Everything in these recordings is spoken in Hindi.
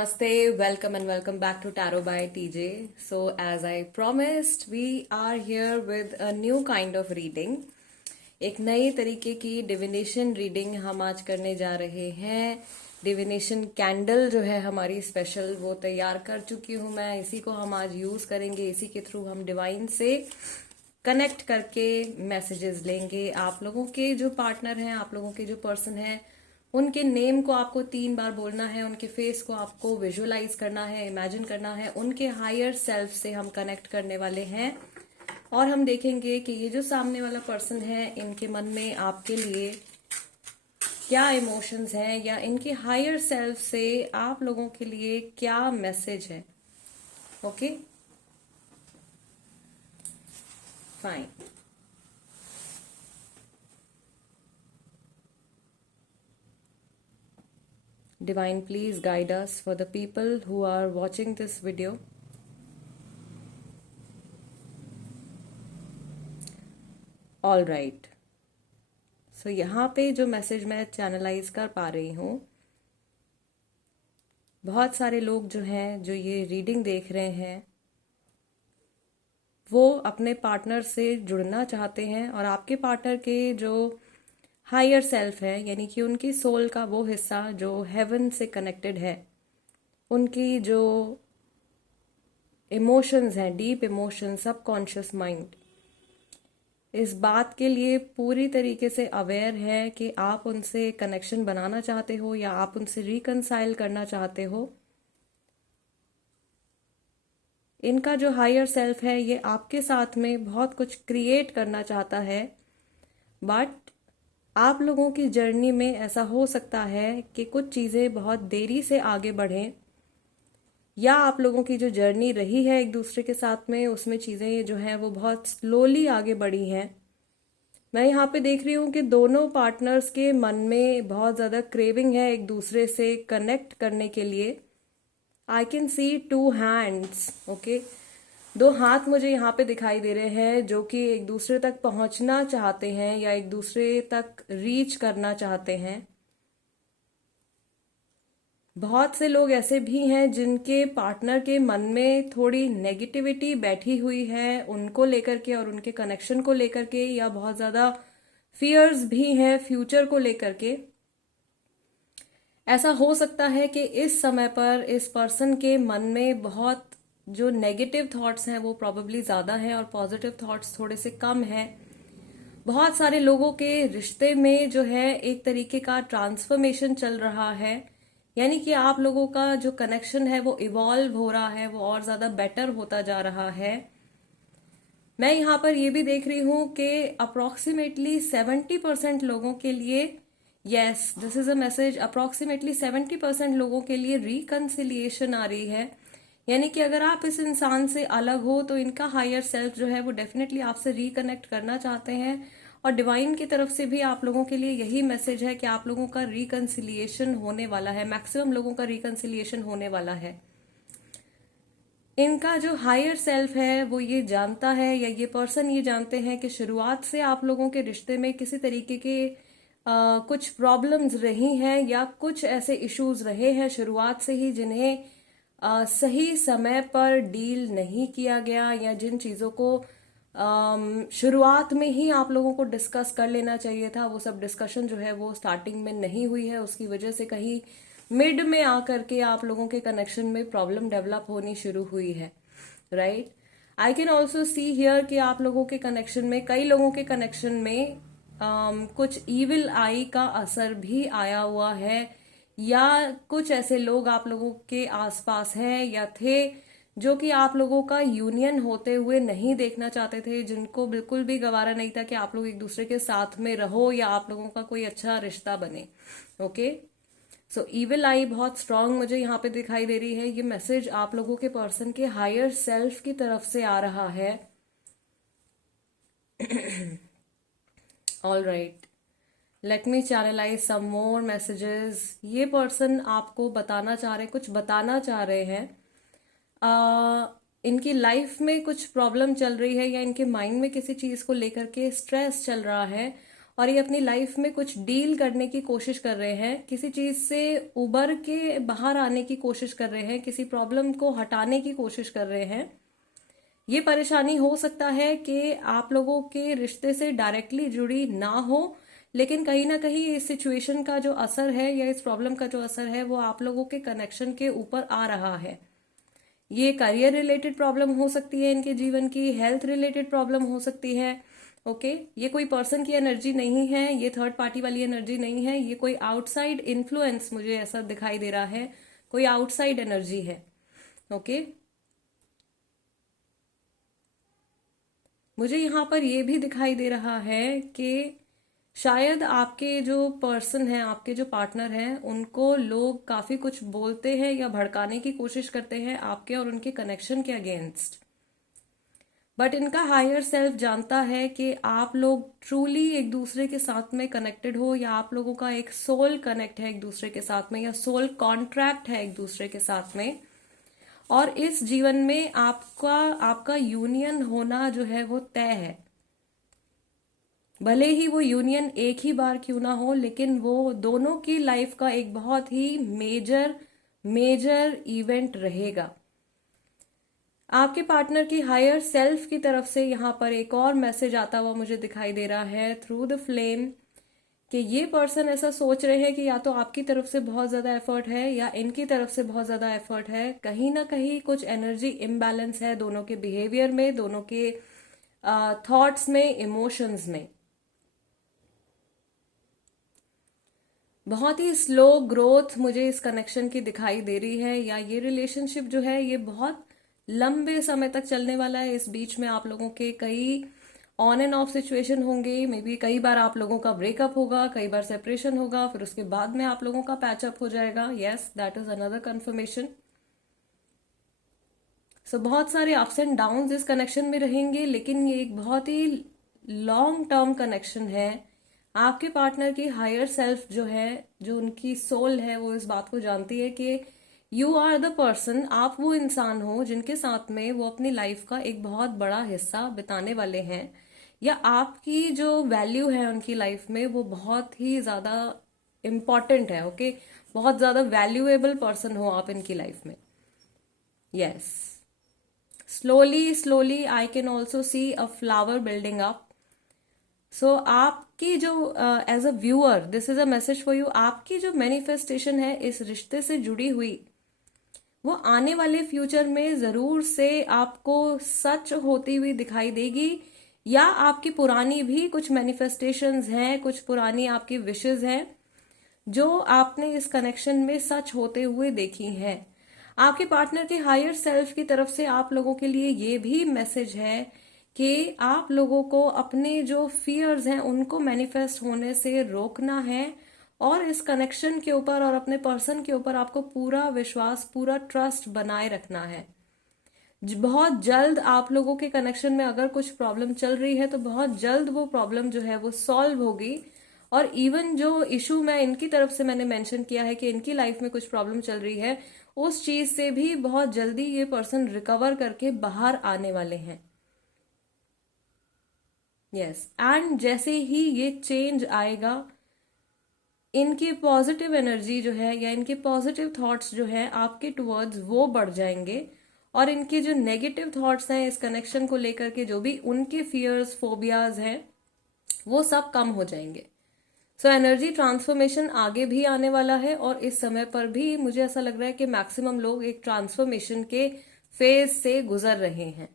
Namaste, welcome and welcome back to Tarot by TJ. So, as I promised, we are here with a new kind of reading. एक नई तरीके की डिविनेशन रीडिंग हम आज करने जा रहे हैं. डिविनेशन कैंडल जो है हमारी स्पेशल वो तैयार कर चुकी हूँ मैं. इसी को हम आज यूज करेंगे. इसी के थ्रू हम डिवाइन से कनेक्ट करके मैसेजेस लेंगे. आप लोगों के जो पार्टनर हैं, आप लोगों के जो पर्सन हैं, उनके नेम को आपको 3 बार बोलना है. उनके फेस को आपको विजुअलाइज करना है, इमेजिन करना है. उनके हायर सेल्फ से हम कनेक्ट करने वाले हैं और हम देखेंगे कि ये जो सामने वाला पर्सन है, इनके मन में आपके लिए क्या इमोशंस हैं या इनके हायर सेल्फ से आप लोगों के लिए क्या मैसेज है. Okay, fine. Divine, please guide us for the people who are watching this video. All right. So यहाँ पे जो मैसेज मैं चैनलाइज कर पा रही हूँ, बहुत सारे लोग जो हैं जो ये रीडिंग देख रहे हैं वो अपने पार्टनर से जुड़ना चाहते हैं और आपके पार्टनर के जो हायर सेल्फ है, यानी कि उनकी सोल का वो हिस्सा जो हेवन से कनेक्टेड है, उनकी जो इमोशंस हैं, डीप इमोशन, सबकॉन्शियस माइंड, इस बात के लिए पूरी तरीके से अवेयर है कि आप उनसे कनेक्शन बनाना चाहते हो या आप उनसे रिकंसाइल करना चाहते हो. इनका जो हायर सेल्फ है ये आपके साथ में बहुत कुछ क्रिएट करना चाहता है, बट आप लोगों की जर्नी में ऐसा हो सकता है कि कुछ चीज़ें बहुत देरी से आगे बढ़ें, या आप लोगों की जो जर्नी रही है एक दूसरे के साथ में, उसमें चीज़ें जो हैं वो बहुत स्लोली आगे बढ़ी हैं. मैं यहाँ पे देख रही हूँ कि दोनों पार्टनर्स के मन में बहुत ज़्यादा क्रेविंग है एक दूसरे से कनेक्ट करने के लिए. I can see 2 hands. Okay, 2 हाथ मुझे यहाँ पे दिखाई दे रहे हैं जो कि एक दूसरे तक पहुंचना चाहते हैं या एक दूसरे तक रीच करना चाहते हैं. बहुत से लोग ऐसे भी हैं जिनके पार्टनर के मन में थोड़ी नेगेटिविटी बैठी हुई है उनको लेकर के और उनके कनेक्शन को लेकर के, या बहुत ज्यादा फियर्स भी हैं फ्यूचर को लेकर के. ऐसा हो सकता है कि इस समय पर इस पर्सन के मन में बहुत जो नेगेटिव थॉट्स हैं वो प्रॉबेबली ज्यादा हैं और पॉजिटिव थॉट्स थोड़े से कम हैं. बहुत सारे लोगों के रिश्ते में जो है एक तरीके का ट्रांसफॉर्मेशन चल रहा है, यानी कि आप लोगों का जो कनेक्शन है वो इवॉल्व हो रहा है, वो और ज्यादा बेटर होता जा रहा है. मैं यहाँ पर ये भी देख रही हूँ कि अप्रोक्सीमेटली 70% लोगों के लिए, yes this is a message, approximately 70% लोगों के लिए रिकंसिलिएशन आ रही है. यानी कि अगर आप इस इंसान से अलग हो तो इनका हायर सेल्फ जो है वो डेफिनेटली आपसे रिकनेक्ट करना चाहते हैं. और डिवाइन की तरफ से भी आप लोगों के लिए यही मैसेज है कि आप लोगों का रिकंसिलिएशन होने वाला है. मैक्सिमम लोगों का रिकंसिलिएशन होने वाला है. इनका जो हायर सेल्फ है वो ये जानता है, या ये पर्सन ये जानते हैं कि शुरुआत से आप लोगों के रिश्ते में किसी तरीके के कुछ प्रॉब्लम्स रही हैं या कुछ ऐसे इश्यूज रहे हैं शुरुआत से ही जिन्हें सही समय पर डील नहीं किया गया, या जिन चीज़ों को शुरुआत में ही आप लोगों को डिस्कस कर लेना चाहिए था, वो सब डिस्कशन जो है वो स्टार्टिंग में नहीं हुई है. उसकी वजह से कहीं मिड में आकर के आप लोगों के कनेक्शन में प्रॉब्लम डेवलप होनी शुरू हुई है. Right, I can also see here कि आप लोगों के कनेक्शन में, कई लोगों के कनेक्शन में कुछ इविल आई का असर भी आया हुआ है, या कुछ ऐसे लोग आप लोगों के आसपास हैं या थे जो कि आप लोगों का यूनियन होते हुए नहीं देखना चाहते थे, जिनको बिल्कुल भी गवारा नहीं था कि आप लोग एक दूसरे के साथ में रहो या आप लोगों का कोई अच्छा रिश्ता बने. ओके, सो इविल आई बहुत स्ट्रांग मुझे यहाँ पे दिखाई दे रही है. ये मैसेज आप लोगों के पर्सन के हायर सेल्फ की तरफ से आ रहा है. All right, let me channelise some more messages. ये पर्सन आपको बताना चाह रहे, कुछ बताना चाह रहे हैं. इनकी लाइफ में कुछ प्रॉब्लम चल रही है या इनके माइंड में किसी चीज को लेकर के स्ट्रेस चल रहा है, और ये अपनी लाइफ में कुछ डील करने की कोशिश कर रहे हैं, किसी चीज से उबर के बाहर आने की कोशिश कर रहे हैं, किसी प्रॉब्लम को हटाने की कोशिश कर रहे हैं। ये परेशानी हो सकता है कि आप लोगों के रिश्ते से डायरेक्टली जुड़ी ना हो, लेकिन कहीं ना कहीं इस सिचुएशन का जो असर है या इस प्रॉब्लम का जो असर है वो आप लोगों के कनेक्शन के ऊपर आ रहा है। ये करियर रिलेटेड प्रॉब्लम हो सकती है, इनके जीवन की हेल्थ रिलेटेड प्रॉब्लम हो सकती है। ओके, ये कोई पर्सन की एनर्जी नहीं है, ये थर्ड पार्टी वाली एनर्जी नहीं है, ये कोई आउटसाइड इन्फ्लुएंस मुझे ऐसा दिखाई दे रहा है, कोई आउटसाइड एनर्जी है। ओके, मुझे यहाँ पर ये भी दिखाई दे रहा है कि शायद आपके जो पर्सन हैं, आपके जो पार्टनर हैं, उनको लोग काफी कुछ बोलते हैं या भड़काने की कोशिश करते हैं आपके और उनके कनेक्शन के अगेंस्ट, बट इनका हायर सेल्फ जानता है कि आप लोग ट्रूली एक दूसरे के साथ में कनेक्टेड हो, या आप लोगों का एक सोल कनेक्ट है एक दूसरे के साथ में, या सोल कॉन्ट्रैक्ट है एक दूसरे के साथ में, और इस जीवन में आपका यूनियन होना जो है वो तय है। भले ही वो यूनियन एक ही बार क्यों ना हो, लेकिन वो दोनों की लाइफ का एक बहुत ही मेजर मेजर इवेंट रहेगा। आपके पार्टनर की हायर सेल्फ की तरफ से यहाँ पर एक और मैसेज आता हुआ मुझे दिखाई दे रहा है थ्रू द फ्लेम, कि ये पर्सन ऐसा सोच रहे हैं कि या तो आपकी तरफ से बहुत ज्यादा एफर्ट है या इनकी तरफ से बहुत ज्यादा एफर्ट है। कहीं ना कहीं कुछ एनर्जी इम्बैलेंस है दोनों के बिहेवियर में, दोनों के थॉट्स में, इमोशंस में। बहुत ही स्लो ग्रोथ मुझे इस कनेक्शन की दिखाई दे रही है, या ये रिलेशनशिप जो है ये बहुत लंबे समय तक चलने वाला है। इस बीच में आप लोगों के कई ऑन एंड ऑफ सिचुएशन होंगे, मे बी कई बार आप लोगों का ब्रेकअप होगा, कई बार सेपरेशन होगा, फिर उसके बाद में आप लोगों का पैचअप हो जाएगा। Yes, that is another confirmation. So बहुत सारे अप्स एंड डाउन्स इस कनेक्शन में रहेंगे, लेकिन ये एक बहुत ही लॉन्ग टर्म कनेक्शन है। आपके पार्टनर की हायर सेल्फ जो है, जो उनकी सोल है, वो इस बात को जानती है कि यू आर द पर्सन, आप वो इंसान हो जिनके साथ में वो अपनी लाइफ का एक बहुत बड़ा हिस्सा बिताने वाले हैं, या आपकी जो वैल्यू है उनकी लाइफ में वो बहुत ही ज्यादा इम्पॉर्टेंट है। ओके, बहुत ज्यादा वैल्यूएबल पर्सन हो आप इनकी लाइफ में। Yes, slowly slowly I can also see a flower building up. So आपकी जो as a viewer, this is a message for you, आपकी जो मैनिफेस्टेशन है इस रिश्ते से जुड़ी हुई, वो आने वाले फ्यूचर में जरूर से आपको सच होती हुई दिखाई देगी, या आपकी पुरानी भी कुछ मैनिफेस्टेशंस हैं, कुछ पुरानी आपकी विशेस हैं जो आपने इस कनेक्शन में सच होते हुए देखी हैं। आपके पार्टनर के हायर सेल्फ की तरफ से आप लोगों के लिए ये भी मैसेज है कि आप लोगों को अपने जो फियर्स हैं उनको मैनिफेस्ट होने से रोकना है, और इस कनेक्शन के ऊपर और अपने पर्सन के ऊपर आपको पूरा विश्वास, पूरा ट्रस्ट बनाए रखना है। बहुत जल्द आप लोगों के कनेक्शन में अगर कुछ प्रॉब्लम चल रही है तो बहुत जल्द वो प्रॉब्लम जो है वो सॉल्व होगी। और इवन जो इशू मैं इनकी तरफ से मैंने मेंशन किया है कि इनकी लाइफ में कुछ प्रॉब्लम चल रही है, उस चीज से भी बहुत जल्दी ये पर्सन रिकवर करके बाहर आने वाले हैं। यस, एंड जैसे ही ये चेंज आएगा, इनकी पॉजिटिव एनर्जी जो है या इनके पॉजिटिव थॉट्स जो है आपके टुवर्ड्स वो बढ़ जाएंगे, और इनके जो नेगेटिव थॉट्स हैं इस कनेक्शन को लेकर के, जो भी उनके फियर्स, फोबियाज हैं, वो सब कम हो जाएंगे। सो एनर्जी ट्रांसफॉर्मेशन आगे भी आने वाला है, और इस समय पर भी मुझे ऐसा लग रहा है कि मैक्सिमम लोग एक ट्रांसफॉर्मेशन के फेज से गुजर रहे हैं।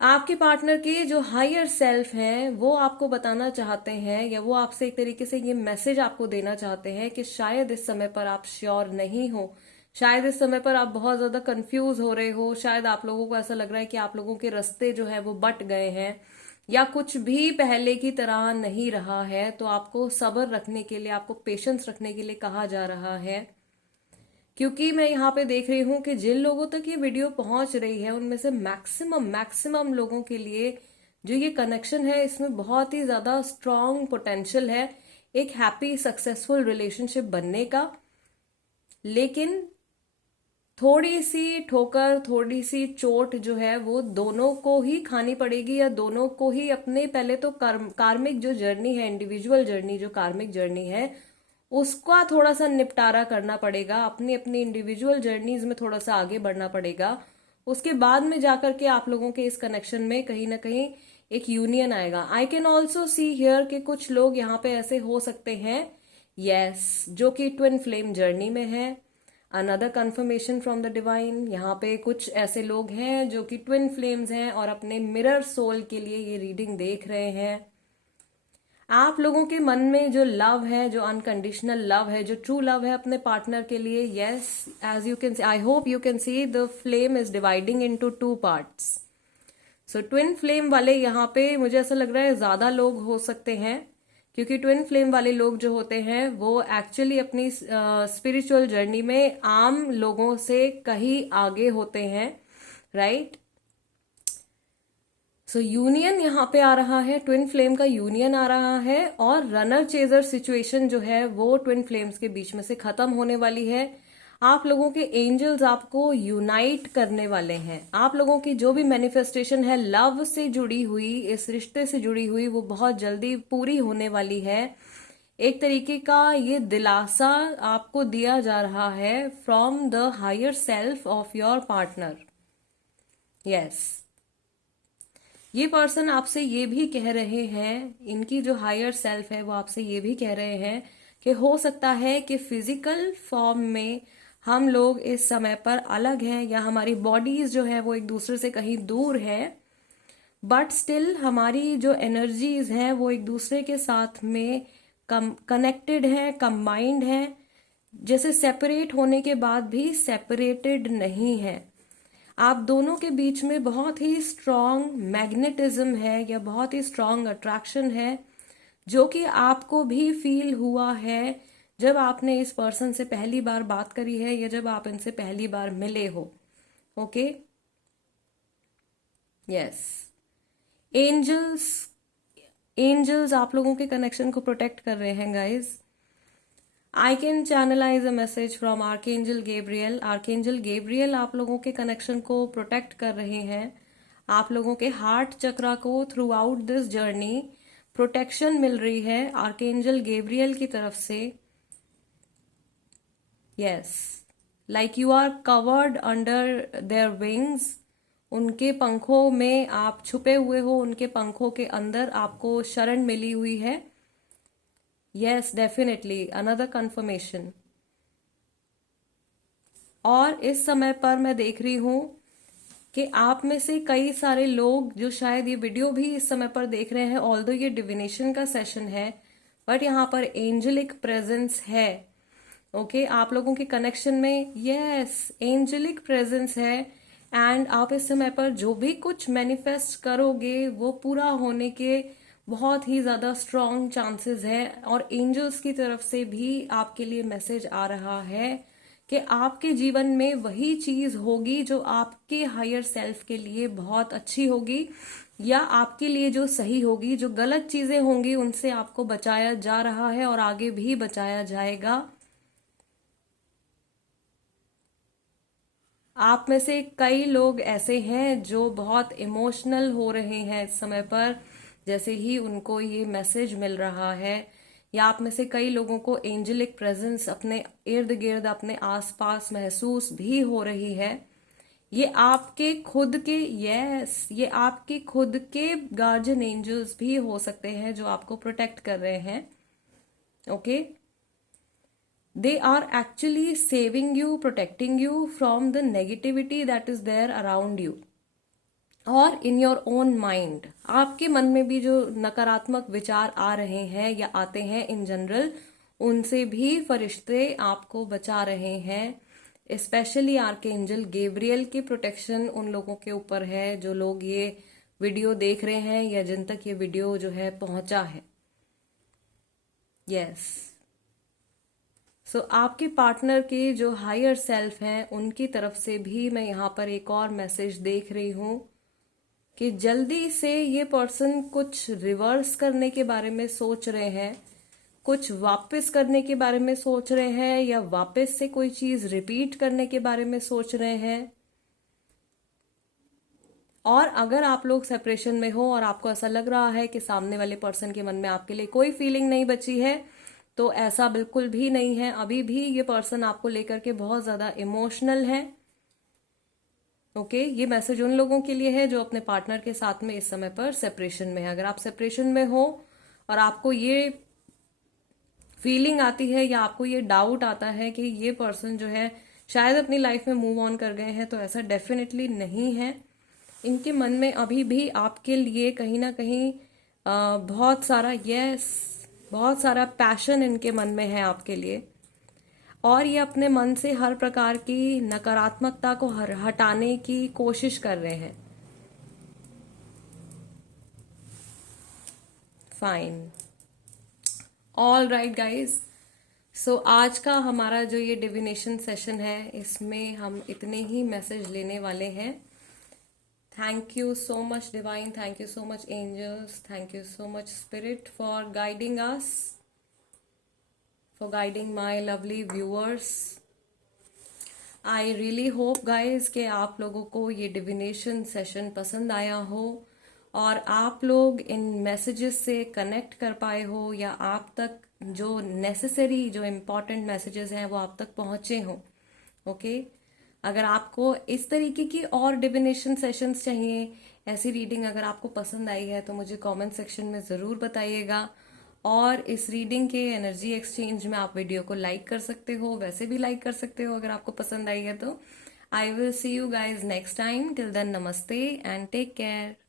आपके पार्टनर के जो हायर सेल्फ हैं वो आपको बताना चाहते हैं, या वो आपसे एक तरीके से ये मैसेज आपको देना चाहते हैं कि शायद इस समय पर आप श्योर नहीं हो, शायद इस समय पर आप बहुत ज्यादा कंफ्यूज हो रहे हो, शायद आप लोगों को ऐसा लग रहा है कि आप लोगों के रास्ते जो है वो बट गए हैं, या कुछ भी पहले की तरह नहीं रहा है। तो आपको सब्र रखने के लिए, आपको पेशेंस रखने के लिए कहा जा रहा है, क्योंकि मैं यहाँ पे देख रही हूँ कि जिन लोगों तक ये वीडियो पहुंच रही है उनमें से मैक्सिमम लोगों के लिए जो ये कनेक्शन है इसमें बहुत ही ज्यादा स्ट्रांग पोटेंशियल है एक हैप्पी सक्सेसफुल रिलेशनशिप बनने का। लेकिन थोड़ी सी ठोकर, थोड़ी सी चोट जो है वो दोनों को ही खानी पड़ेगी, या दोनों को ही अपने पहले तो कार्मिक जो जर्नी है, इंडिविजुअल जर्नी जो कार्मिक जर्नी है, उसका थोड़ा सा निपटारा करना पड़ेगा, अपनी अपनी इंडिविजुअल जर्नीज में थोड़ा सा आगे बढ़ना पड़ेगा। उसके बाद में जाकर के आप लोगों के इस कनेक्शन में कहीं ना कहीं एक यूनियन आएगा। आई कैन ऑल्सो सी हियर कि कुछ लोग यहाँ पे ऐसे हो सकते हैं, यस, जो कि ट्विन फ्लेम जर्नी में है। Another confirmation from the divine, यहाँ पे कुछ ऐसे लोग हैं जो कि ट्विन फ्लेम्स हैं और अपने मिरर सोल के लिए ये रीडिंग देख रहे हैं। आप लोगों के मन में जो लव है, जो अनकंडीशनल लव है, जो ट्रू लव है अपने पार्टनर के लिए, yes, as you can see, I hope you can see the flame is dividing into 2 parts. So twin flame वाले यहाँ पे मुझे ऐसा लग रहा है ज्यादा लोग हो सकते हैं, क्योंकि ट्विन फ्लेम वाले लोग जो होते हैं वो एक्चुअली अपनी स्पिरिचुअल जर्नी में आम लोगों से कहीं आगे होते हैं, राइट। सो यूनियन यहाँ पे आ रहा है, ट्विन फ्लेम का यूनियन आ रहा है, और रनर चेजर सिचुएशन जो है वो ट्विन फ्लेम्स के बीच में से खत्म होने वाली है। आप लोगों के एंजल्स आपको यूनाइट करने वाले हैं। आप लोगों की जो भी मैनिफेस्टेशन है लव से जुड़ी हुई, इस रिश्ते से जुड़ी हुई, वो बहुत जल्दी पूरी होने वाली है। एक तरीके का ये दिलासा आपको दिया जा रहा है from the higher self of your partner. Yes, ये पर्सन आपसे ये भी कह रहे हैं, इनकी जो हायर सेल्फ है वो आपसे ये भी कह रहे हैं कि हो सकता है कि फिजिकल फॉर्म में हम लोग इस समय पर अलग हैं, या हमारी बॉडीज जो है वो एक दूसरे से कहीं दूर है, बट स्टिल हमारी जो एनर्जीज हैं वो एक दूसरे के साथ में कनेक्टेड है, कंबाइंड है। जैसे सेपरेट होने के बाद भी सेपरेटेड नहीं है। आप दोनों के बीच में बहुत ही स्ट्रांग मैग्नेटिज्म है, या बहुत ही स्ट्रांग अट्रैक्शन है, जो कि आपको भी फील हुआ है जब आपने इस पर्सन से पहली बार बात करी है, या जब आप इनसे पहली बार मिले हो। ओके, यस, एंजल्स, एंजल्स आप लोगों के कनेक्शन को प्रोटेक्ट कर रहे हैं guys. I can channelise a message from archangel Gabriel. Archangel Gabriel आप लोगों के कनेक्शन को प्रोटेक्ट कर रहे हैं। आप लोगों के हार्ट चक्रा को throughout this journey protection मिल रही है आर्कएंजल गैब्रियल की तरफ से। Yes, like you are covered under their wings. उनके पंखों में आप छुपे हुए हो, उनके पंखों के अंदर आपको शरण मिली हुई है। Yes, definitely another confirmation. और इस समय पर मैं देख रही हूं कि आप में से कई सारे लोग जो शायद ये वीडियो भी इस समय पर देख रहे हैं, ऑल्दो ये डिविनेशन का सेशन है, बट यहाँ पर एंजेलिक प्रेजेंस है। ओके, आप लोगों के कनेक्शन में यस एंजेलिक प्रेजेंस है, एंड आप इस समय पर जो भी कुछ मैनिफेस्ट करोगे वो पूरा होने के बहुत ही ज्यादा स्ट्रॉन्ग चांसेस है। और एंजल्स की तरफ से भी आपके लिए मैसेज आ रहा है कि आपके जीवन में वही चीज होगी जो आपके हायर सेल्फ के लिए बहुत अच्छी होगी, या आपके लिए जो सही होगी। जो गलत चीजें होंगी उनसे आपको बचाया जा रहा है और आगे भी बचाया जाएगा। आप में से कई लोग ऐसे हैं जो बहुत इमोशनल हो रहे हैं इस समय पर, जैसे ही उनको ये मैसेज मिल रहा है, या आप में से कई लोगों को एंजेलिक प्रेजेंस अपने इर्द गिर्द, अपने आसपास महसूस भी हो रही है। ये आपके खुद के, यस, ये आपके खुद के गार्जियन एंजल्स भी हो सकते हैं जो आपको प्रोटेक्ट कर रहे हैं। Okay, they are actually saving you, protecting you from the negativity that is there around you और in your own mind। आपके मन में भी जो नकारात्मक विचार आ रहे हैं या आते हैं इन जनरल, उनसे भी फरिश्ते आपको बचा रहे हैं। स्पेशली आर्कएंजल गैब्रियल की प्रोटेक्शन उन लोगों के ऊपर है जो लोग ये वीडियो देख रहे हैं या जिन तक ये वीडियो जो है पहुंचा है। यस, सो आपके पार्टनर के जो हायर सेल्फ हैं उनकी तरफ से भी मैं यहाँ पर एक और मैसेज देख रही हूँ कि जल्दी से ये पर्सन कुछ रिवर्स करने के बारे में सोच रहे हैं, कुछ वापस करने के बारे में सोच रहे हैं या वापस से कोई चीज रिपीट करने के बारे में सोच रहे हैं। और अगर आप लोग सेपरेशन में हो और आपको ऐसा लग रहा है कि सामने वाले पर्सन के मन में आपके लिए कोई फीलिंग नहीं बची है, तो ऐसा बिल्कुल भी नहीं है। अभी भी ये पर्सन आपको लेकर के बहुत ज्यादा इमोशनल है। ओके, ये मैसेज उन लोगों के लिए है जो अपने पार्टनर के साथ में इस समय पर सेपरेशन में है। अगर आप सेपरेशन में हो और आपको ये फीलिंग आती है या आपको ये डाउट आता है कि ये पर्सन जो है शायद अपनी लाइफ में मूव ऑन कर गए हैं, तो ऐसा डेफिनेटली नहीं है। इनके मन में अभी भी आपके लिए कहीं ना कहीं बहुत सारा बहुत सारा पैशन इनके मन में है आपके लिए। और ये अपने मन से हर प्रकार की नकारात्मकता को हटाने की कोशिश कर रहे हैं। Fine, all right guys. So आज का हमारा जो ये डिविनेशन सेशन है, इसमें हम इतने ही मैसेज लेने वाले हैं। Thank you so much divine, thank you so much angels, thank you so much spirit for guiding us, for guiding my lovely viewers. I really hope guys कि आप लोगों को ये डिविनेशन सेशन पसंद आया हो और आप लोग इन मैसेजेस से कनेक्ट कर पाए हो, या आप तक जो नेसेसरी जो इम्पोर्टेंट मैसेजेस हैं वो आप तक पहुंचे हो। ओके, अगर आपको इस तरीके की और डिविनेशन सेशंस चाहिए, ऐसी रीडिंग अगर आपको पसंद आई है, तो मुझे कमेंट सेक्शन में ज़रूर बताइएगा। और इस रीडिंग के एनर्जी एक्सचेंज में आप वीडियो को लाइक कर सकते हो, वैसे भी लाइक कर सकते हो अगर आपको पसंद आई है तो। I will see you guys next time. Till then, नमस्ते एंड टेक केयर।